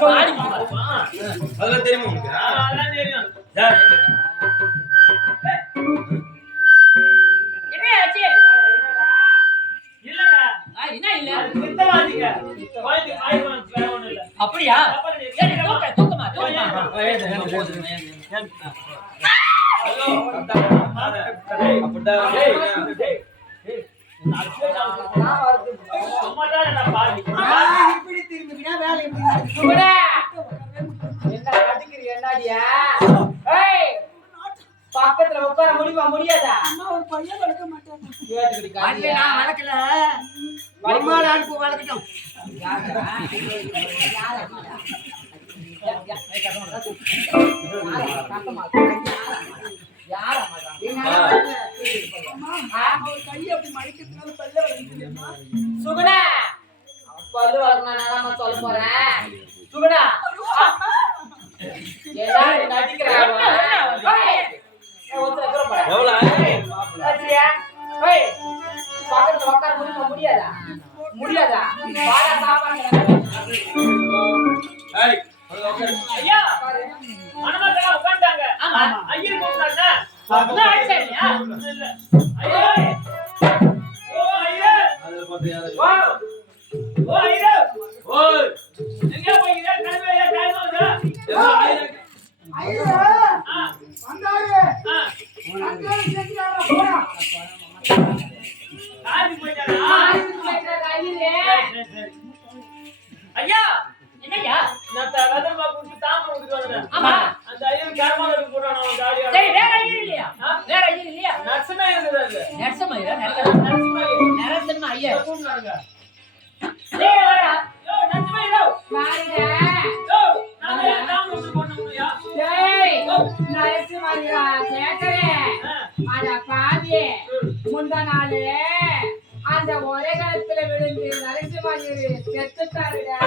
அதெல்லாம் தெரியுமா உங்களுக்கு? அதெல்லாம் தெரியும். என்ன ஆச்சு? இல்லங்க. என்ன இல்ல? சித்தவாதிங்க. வாய்க்கு வாய் வந்து வேற ஒண்ணும் இல்ல. அப்படியா? சரி தூக்கமா. ஹலோ. அப்படிதான். இப்படி திரும்பினா வேலை எப்படி என்ன அடிக்கிற என்னடியா? பக்கத்துல உட்கார முடியாதா? ஒரு பையன் வளர்க்க மாட்டேன். நான் வளர்க்கல. அனுப்பு வளர்க்கட்டும். சுகுணா பல்லு வளர்க்கணும் சொல்ல போறேன். சுகுணா எல்லாரும் நடிக்கிறாங்க. பக்கத்துல உட்கார முடியாதா? ஐயா மணமக்களா உட்கார்ந்தாங்க. ஆமா. ஐயர் கூப்பிட்டாங்க. சரியா? இல்ல. ஐயா. ஓ ஐயா. ஓ ஐயா. ஓய். எங்க போறீங்க? கல்வையா டைம் ஆகுது. ஐயா வந்தாரு. வந்தாரு செஞ்சாரா போடா. காதி போயிட்டாரா? ஐயா என்னய்யா? நான் ரதமா குடிச்சு தாமரை குடிச்சு வந்தேன். ஆமா. அந்த ஐயர் கர்மாவுக்கு போறான் அவன் காடியா. சரி வேற ஐயர் இல்லையா? வேற ஐயர் இல்லையா? நர்சமே இருந்தது. நரசமையா? நர்சமே. நரசம ஐயர். கூப்பிடுறாங்க. டேய் வாடா. யோ நர்சமே யோ. வாங்க. யோ நான் தாமரை குடிச்சு போறேன்யா. டேய் நரசிம்மரா கேக்குறேன். அட பாவி முந்தா நாளே அந்த ஒரே காலத்துல விழுந்து நரசிம்மரே செத்துட்டாருடா.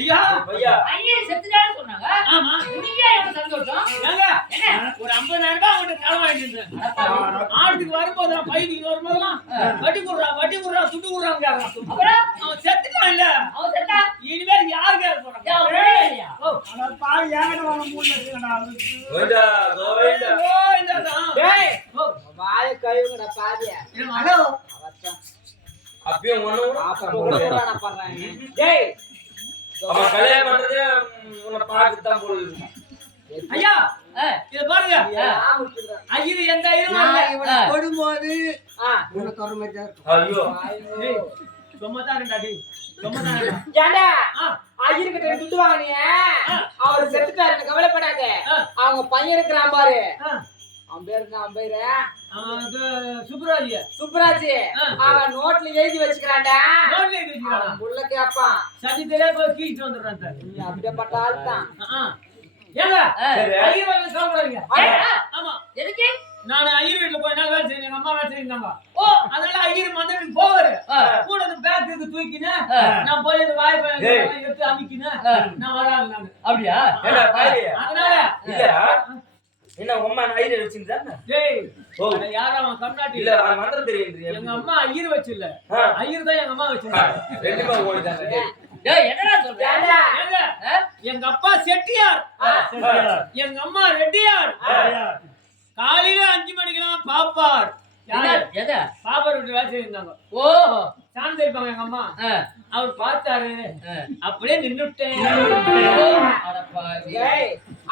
ஐயா ஐயர் செத்துட்டான்னு சொன்னாங்க. ஆமா. உனக்கே எவ்வளவு சந்தோஷம்? ஏங்க என்ன? ஒரு 50,000 ரூபாய் அவன்கிட்ட கடன் வாங்கிட்டு இருந்தேன். ஆடுக்கு வரும்போதெல்லாம் பையனுக்கு வரும்போதெல்லாம் வட்டி குடுறா துட்டு குடுறாங்க. அப்புறம் அவன் செத்துட்டான் இல்ல. அவன் செத்தா இனிமேல் யாருக்கு போறாங்க? யா ஒரே இல்லையா? பாவி ஏங்கட வாங்க மூணுல கோவிந்தா கோவிந்தா. டேய் வாய கழுவுங்கடா பாவியா. ஹலோ அப்பயும் ஒண்ணு போறானா பண்றாங்க. டேய் அவன் கல்யாணம் பண்றதே உன்னை பார்த்துதான் போடுது. ஐயா இத பாருங்க. ஐயர் எந்த ஐயரும் கொடும்போது உன தொற மாதிரி இருக்கும். ஐயோ சும்மாதான் டாடி சும்மாதான். ஏண்டா ஐயர்கிட்ட துட்டு வாங்கினிய அவர் செத்துட்டாரு கவலைப்படாத. அவங்க பையன் இருக்கிறான் பாரு. அவன் பேரு சுப்ராஜ். சுப்ராஜ் அவன் நோட்ல எழுதி வச்சுக்கிறான்டா. நோட்ல எழுதி வச்சுக்கிறான். உள்ள கேப்பான். சதி தெரியல போய் கீழிட்டு வந்துடுறான் சார். அப்படியே பட்ட ஆள் தான். ஏங்க ஐயர் வந்து சொல்றாங்க. ஆமா எதுக்கு? நான் ஐயர் வீட்டுல போய் நாள் வேலை செய்யணும். எங்க அம்மா வேலை செய்யறாங்க. ஓ அதனால ஐயர் மந்திரத்துக்கு போவாரு. கூட அந்த பேக்கு தூக்கினே நான் போய் இந்த வாய் எடுத்து அமிக்கினே நான் வராங்க நான். அப்படியா? ஏடா பாரு. அதனால இல்லடா. என்ன உம்மா ஐயர் வச்சிருந்தானே? டேய் அட யாரா அவன் கர்நாடக இல்ல அவன் மந்திரம் தெரியும்ன்றீ. எங்க அம்மா ஐயர் வச்சில்ல. ஐயர் தான் எங்க அம்மா வச்சிருந்தாங்க. ரெண்டு பேரும் ஓடிட்டாங்க. டேய் என்னடா சொல்ற? ஏங்க எங்க அப்பா செட்டியார். எங்க அம்மா ரெட்டியார். காலையில 5 மணிக்கெல்லாம் பாப்பார். எத? பாப்பார் வீட்டு வேலை செய்யிருந்தாங்க. ஓ சாந்தி இருப்பாங்க எங்க அம்மா. அவர் பார்த்தாரு. அப்படியே நின்னுட்டேன்.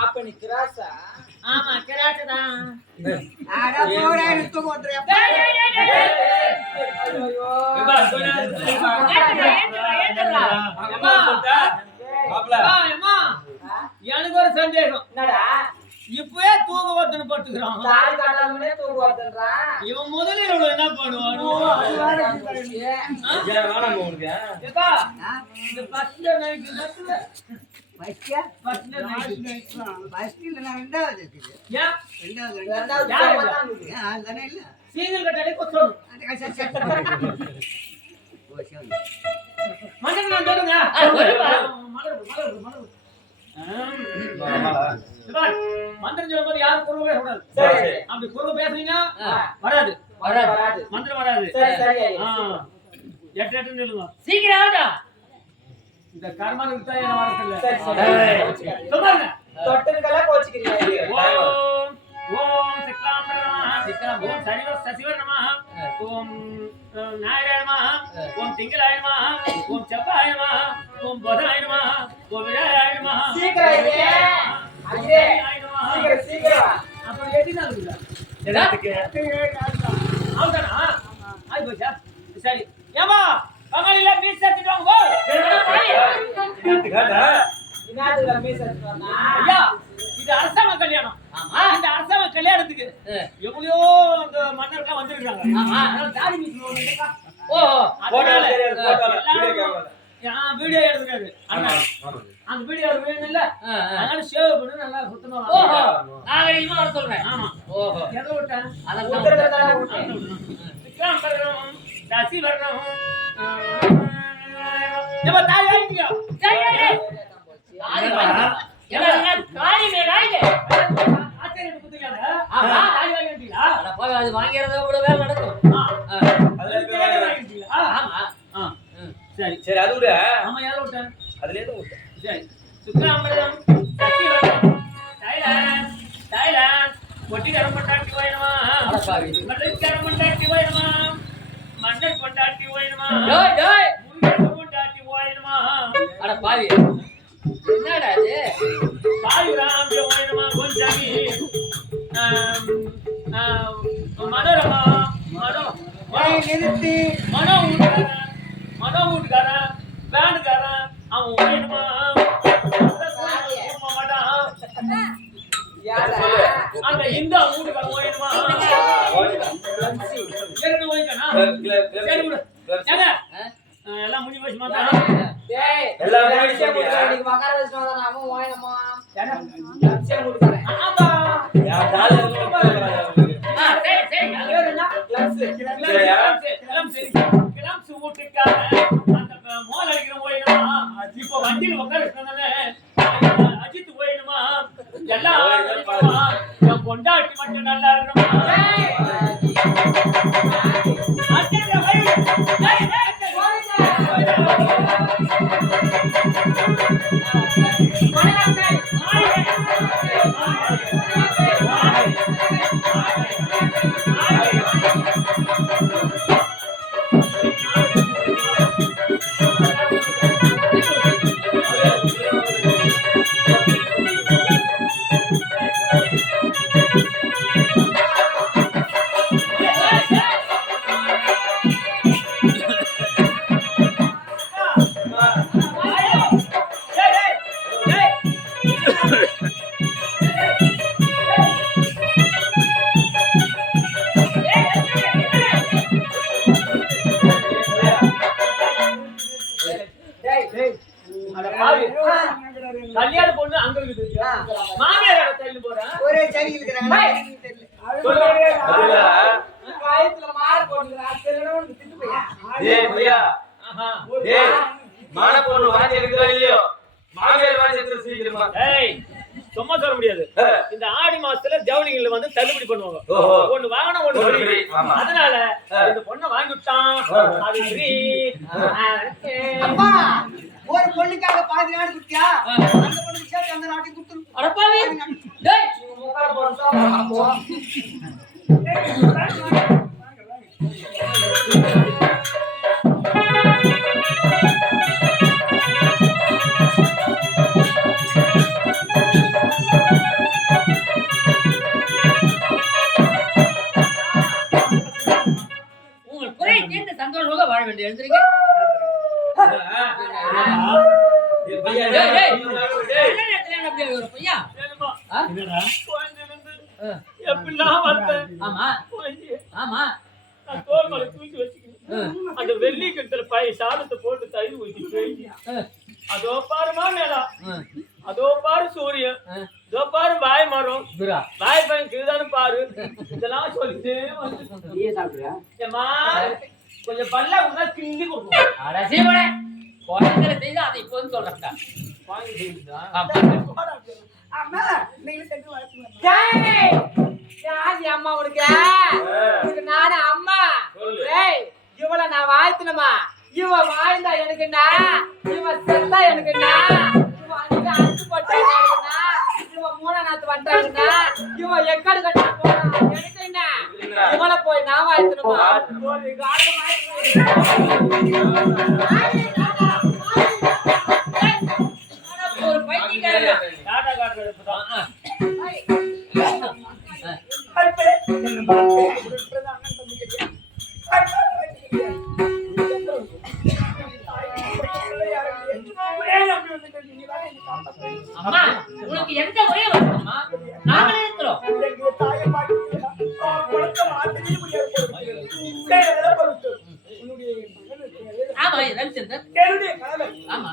அப்ப நீ கிராசா? ஆமா கிராசா தான். அட போடா நித்து போட்றே. எனக்கு ஒரு சந்தேகம். என்னடா இப்பவே தூக்க வத்தன பட்டுக்கிறான். தாய் காட்டாமலே தூக்க வத்தன்றான். இவன் முதல்ல இவ்வளவு என்ன பண்ணுவான்? ஏப்பா இந்த பஸ்ல நைட் நட்டுல பஸ்ல நைட் நான் ரெண்டாவது இருக்குது. ஏன் ரெண்டாவது தானே இல்ல சீங்கல் கட்டடை கொத்தணும். மண்டல நான் சொல்லுங்க. மந்திரம் சொல்லும்போது யாரும் குறுக்க பேசக்கூடாது. சரி. அப்படி குறுக்க பேசுனீங்கன்னா வராது. வராது. மந்திரம் வராது. சரி சரி எட்டு எட்டுன்னு சொல்லுங்க. சீக்கிரம் ஆட்டா. இந்த கர்மாவுக்கு தான் என்ன வரதில்ல. சரி சொல்லுங்க. தொட்டனுக்கெல்லாம் கோச்சிக்கிறீங்க. ஓம் ஓம் சிக்லாம்பர நமः. ஓம் சரிவ சசிவ நமः. ஓம் நாராயண நமः. ஓம் திங்களாய நமः. ஓம் செவ்வாய நமः. ஓம் புதனாய நமः. ஓம் வியாழாய நமः. சீக்கிரம் இது. அஜே சீக்கிரம் சீக்கிரம். அப்புறம் எட்டு நாள் இருக்குதா? அவ்வளவுதானா? ஆயி போச்சா? சரி. ஏம்மா பங்காளில மீஸ் எடுத்துட்டு வாங்க போ. இன்னாதுல மீஸ் எடுத்துறனா? ஐயா இது அரசாங்க கல்யாணம். ஆமா. இந்த அரசாங்க கல்யாணத்துக்கு எவ்வளோ அந்த மன்னர்கள் வந்திருக்காங்க. ஆமா. அதனால தாடி மீஸ் ஒண்ணுக்கா. ஓஹோ. அதனால போட்டோ வீடியோ எடுக்கிறாரு. அண்ணா அந்த வீடியோ வேணும் இல்ல? அதனால சேவ் பண்ணி நல்லா சுத்தமா ஓஹோ. நாகரிகமா வர சொல்றேன். ஆமா. ஓஹோ. எதை விட்டேன்? உத்தரதான விட்டு. விக்ரம் வர்ணம் ராசி வர்ணம் நம்ம தாய் வாங்கிக்கோ. காரி மேலாயிங்க. ஆச்சரிய புத்தியால ஆமா. தாய் வாங்கிட்டீங்களா? அட போய் அது வாங்கிறத கூட வேலை நடக்கும். வாங்கிட்டீங்களா? ஆமா. சரி சரி அது விட ஆமா யாரை விட்டேன்? அதுலயே தான் விட்டேன். சரி சுக்ராம்பரம் சசிவர்ணம் தைலாண்ட் தைலாண்ட் ஒட்டி கரம்பட்டாட்டி போயிடுமா மன்னர் கரம்பட்டாட்டி போயிடுமா மன்னர் கொண்டாட்டி போயிடுமா டேய் டேய். முன்னர் கொண்டாட்டி போயிடுமா அட பாவி. என்னடா இது? பாயுராம் போயிடுமா கொஞ்சமி மனோரமா நிறுத்தி மனோ வீட்டுக்காரன் பேண்டுக்காரன் அவன் போயிடுமா அந்த இந்த வீட்டுக்காரன் போயிடுமா இரண்டு போயிட்டானா சரி விடு ஏங்க எல்லாம் முடிஞ்சு போச்சு மாத்தா டேய் எல்லாரும் லட்சியம் சொல்லியா? முடிச்சா நீ மகார வச்சுனா நாம வாயனமா லட்சியம் முடிச்சறேன் ஆமா யா தால சரி சரி. பேர் என்ன கிளாஸ் கிளம்ஸ் வீட்டுக்காரன் அந்த மோல் அடிக்கிற போயிடுமா இப்போ வண்டியில் உட்கார அஜித் போயிடுமா எல்லாம் என் பொண்டாட்டி மட்டும் நல்லா இருக்கணுமா கல்யாண பொண்ணு அங்க இருக்குது மாமியார் கையில போறேன் ஒரே சரி இருக்குறாங்க காயத்துல மாறு போடுறாங்க தெரியல உனக்கு திட்டு போயா ஏய் பையா ஏய் மான பொண்ணு வாங்கி எடுக்கறா இல்லையோ மாமியார் வாங்கி எடுத்து சீக்கிரமா ஏய் சும்மா சொல்ல முடியாது இந்த ஆடி மாசத்துல ஜவுளிகள் வந்து தள்ளுபடி பண்ணுவாங்க ஓஹோ. ஒண்ணு வாங்கினா ஒண்ணு ஒண்ணு free. free. ஆமா. அதனால இந்த பொண்ணை வாங்கி விட்டான் அது ஃப்ரீ அப்பா ஒரு பொண்ணுக்காக பாதி நாடு குட்டியா அந்த பொண்ணுக்கு சேர்த்து அந்த நாட்டை குடுத்துரு அட பாவி. டேய். முக்கால போறோம் அப்போ உங்கள் குறை தீர்ந்து சந்தோஷமாக வாழ வேண்டிய எழுந்திருங்க. ஏய் பையா டேய், டேய். டேய் என்ன நேரத்துல என்ன அப்படி ஒரு பையா? ஆ? எப்படிலாம் வந்தேன் ஆமா ஆமா. நான் தோல் மேல தூக்கி வச்சுக்கணும் அந்த வெள்ளி கட்டத்துல சாதத்தை போட்டு தயிர் ஊத்தி அதோ பாருமா மேலா அதோ பாரு சூரியன் இதோ பாரு வாய் மரம் வாய் பையன் கீழ்தானு பாரு இதெல்லாம் சொல்லிட்டு ஏமா கொஞ்சம் பல்ல உங்க கிண்டி கொடுக்கும் அட சீமனே. குழந்தைகளை செய்து அதை இப்போ சொல்றேன்டா. வாங்கி செய்யுதா? அம்மா நீங்க சென்று வளர்த்துங்க டேய் யாரு அம்மா உனக்கு இதுக்கு நானு அம்மா சொல்லு. டேய் இவள நான் வாழ்த்தணுமா இவ வாழ்ந்தா எனக்கு என்ன இவ செத்தா எனக்கு என்ன இவ அஞ்சு அஞ்சு போட்டா எனக்கு என்ன இவ மூணா நாத்து வந்தாங்கன்னா இவ எக்கடு கட்டா போறா எனக்கு என்ன இவள போய் நான் வாழ்த்தணுமா ஒரு காலம் ஒரு பைத்தியக்காரன் டாடா காட்டுறது இப்பதான். அல்பே என்ன பாத்து ஒரு அண்ணன் தம்பி கேட்டியா அம்மா உனக்கு எந்த முறைய வரணுமா நாங்களே இருக்கிறோம் ஆமா ரவிச்சந்திரன் ஆமா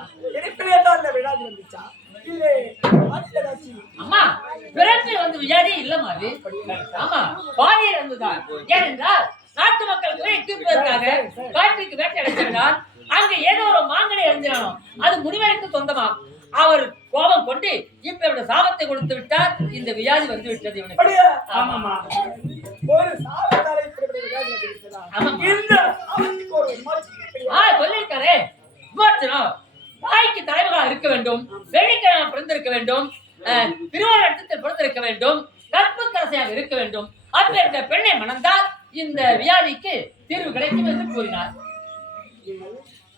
அம்மா பிறப்பில் வந்து வியாதி இல்லம்மா அது ஆமா பாதியில் வந்துதான் ஏனென்றால் நாட்டு மக்கள் குறையை தீர்ப்பதற்காக காற்றுக்கு வேட்டையடைந்தால் அங்க ஏதோ ஒரு மாங்கனி அறிஞ்சினானோ அது முனிவருக்கு சொந்தமா அவர் கோபம் கொண்டு இப்ப சாபத்தை கொடுத்து விட்டார் இந்த வியாதி வந்து விட்டது இவனுக்கு ஆமாமா ஒரு சாபத்தாலே இப்படி வியாதி வந்துருச்சா இந்த சாபத்துக்கு ஒரு சொல்லிருக்காரே விமோச்சனம் தாய்க்கு தலைவர்களாக இருக்க வேண்டும் வெள்ளிக்கிழமை பிறந்திருக்க வேண்டும் திருவாரூரத்தில் பிறந்திருக்க வேண்டும் கற்புக்கரசியாக இருக்க வேண்டும் அப்பேற்ற பெண்ணை மணந்தால் இந்த வியாதிக்கு தீர்வு கிடைக்கும் என்று கூறினார்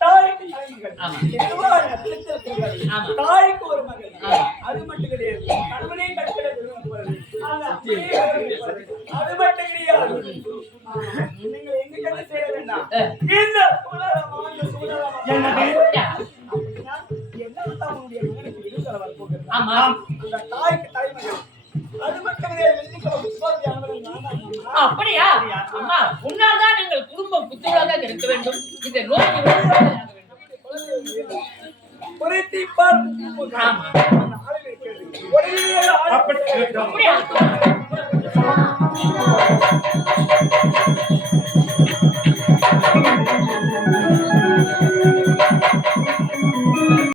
தாய்க்கு தலைமகள் ஆமா. ஆமா. தாய்க்கு ஒரு மகள் ஆமா. அது மட்டும் கிடையாது கணவனே கற்களை அது மட்டும் கிடையாது நீங்கள் எங்க கதை செய்ய வேண்டாம் இந்த சூழலமா என்ன உன்னுடைய மகனுக்கு விடுதலை வரப்போகிறது ஆமா. அந்த தாய்க்கு தலைமகள் அது மட்டும் கிடையாது வெள்ளிக்கிழமை விசுவாசியானவர்கள் நான் அப்படியா அம்மா உன்னால் தான் எங்கள் குடும்பம் புத்துணர்வாக இருக்க வேண்டும் இந்த நோய்க்கு விடுதலையாக வேண்டும். ஒரே தீப்பால் ஆமா. ஒரே அப்படியா